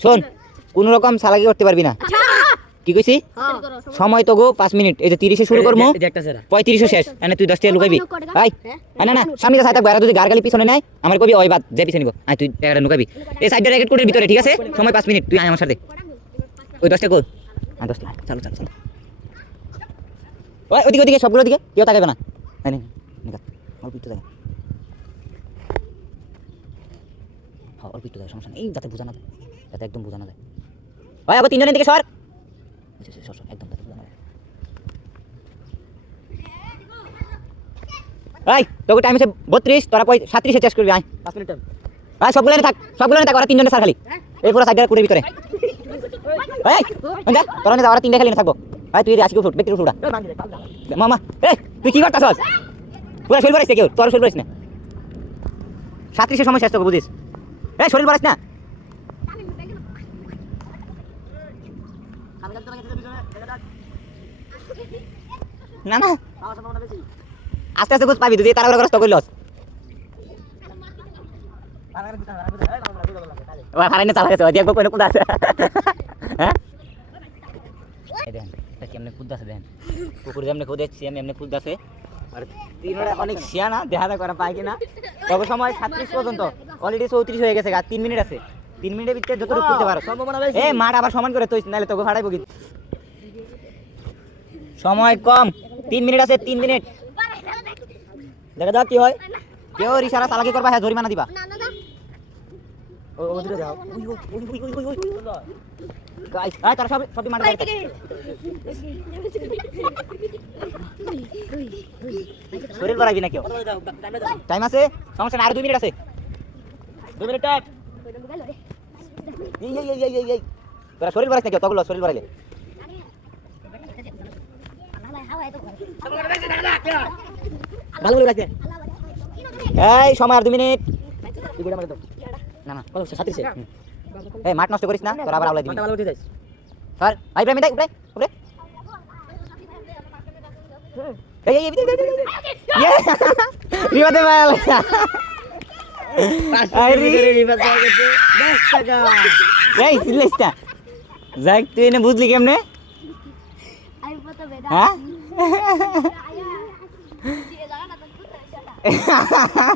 শোন কোন রকম সালাকি করতে পারবি না কি কইছি সময় তো গো পাঁচ মিনিট এই যে তিরিশে শুরু করব একটা সেরা পঁয়ত্রিশও শেষ এনে তুই দশটা লুকাবি ভাই না না সামনে সাইড থাকবে আর যদি গারগালি পিছনে নেয় আমার কবি ওই বাদ যে পিছনে নিব আয় তুই একটা নুকাবি এই সাইডটা র্যাকেট কোর্টের ভিতরে ঠিক আছে সময় পাঁচ মিনিট তুই আয় আমার সাথে ওই দশটা কর হ্যাঁ দশটা চলো চলো চলো ওই ওদিকে ওদিকে সবগুলো দিকে কেউ তাকাবে না হ্যাঁ নে নিকা অল্প একটু থাকে হ্যাঁ অল্প একটু থাকে সমস্যা নেই। এই যাতে বোঝা না যায় যাতে একদম বোঝা না যায়। ভাই আবার তিনজনের দিকে সর। সর সর একদম যাতে বোঝা না যায়। ভাই তোকে টাইম আছে বত্রিশ তোরা পঁয় সাতত্রিশে চেষ্টা করবি আয়। পাঁচ মিনিট টাইম ভাই সবগুলো থাক সবগুলো থাক ওরা তিনজনে সার খালি। এই পুরো সাইডের কুড়ির ভিতরে। এই তোরা নিয়ে ওরা তিনটে খালি না থাকব। ভাই তুই আসি ফুট ব্যক্তির ফুটা মামা এই তুই কি করতেছস? পুরো শরীর বাড়াইছে কেউ তোর বাড়াইস না। সাতত্রিশের সময় শেষ তোকে বুঝিস। এই, শরীর বাড়াইস না। না না। আস্তে আস্তে পাবি তুই তারা করে কষ্ট করলস ওই হারাইনে চালা গেছে দেখব কোন কুদা আছে। হ্যাঁ? আমি এমনি কুদা আছে। আর তিনটা অনেক শিয়ানা দেখা দেখা করা পাই কিনা। তবে সময় সাতত্রিশ পর্যন্ত। অলরেডি চৌত্রিশ হয়ে গেছে আর তিন মিনিট আছে। তিন মিনিটের ভিতরে যতটুকু করতে পারো। এ মাঠ আবার সমান করে তুই নাহলে তোকে ফাটাইবো কিন্তু। সময় কম তিন মিনিট আছে তিন মিনিট দেখা যাক কি হয়। কেউ ইশারা চালাকি করবা হ্যাঁ জরিমানা দিবা। তারা সব সব মাঠে থাকে। না কেউ। টাইম আছে? সমস্যা না আর দুই মিনিট আছে। দুই মিনিট টাইম। এই এই এই তোরা শরীর বাড়াইস না কেউ তগুলো শরীর বাড়াইলে। ভালো করে রাখতে এই সময় আর দুই মিনিট। না না কত সাতিশে এই মাঠ নষ্ট করিস না তোরা আবার আওলাই দিবি। মাথা ভালো উঠে যাইস। স্যার ভাই প্রেমী দেখ উপরে উপরে। এই। ইয়ে রিবাতে সিলেসটা যাক তুই এনে বুঝলি কেমনে হ্যাঁ হ্যাঁ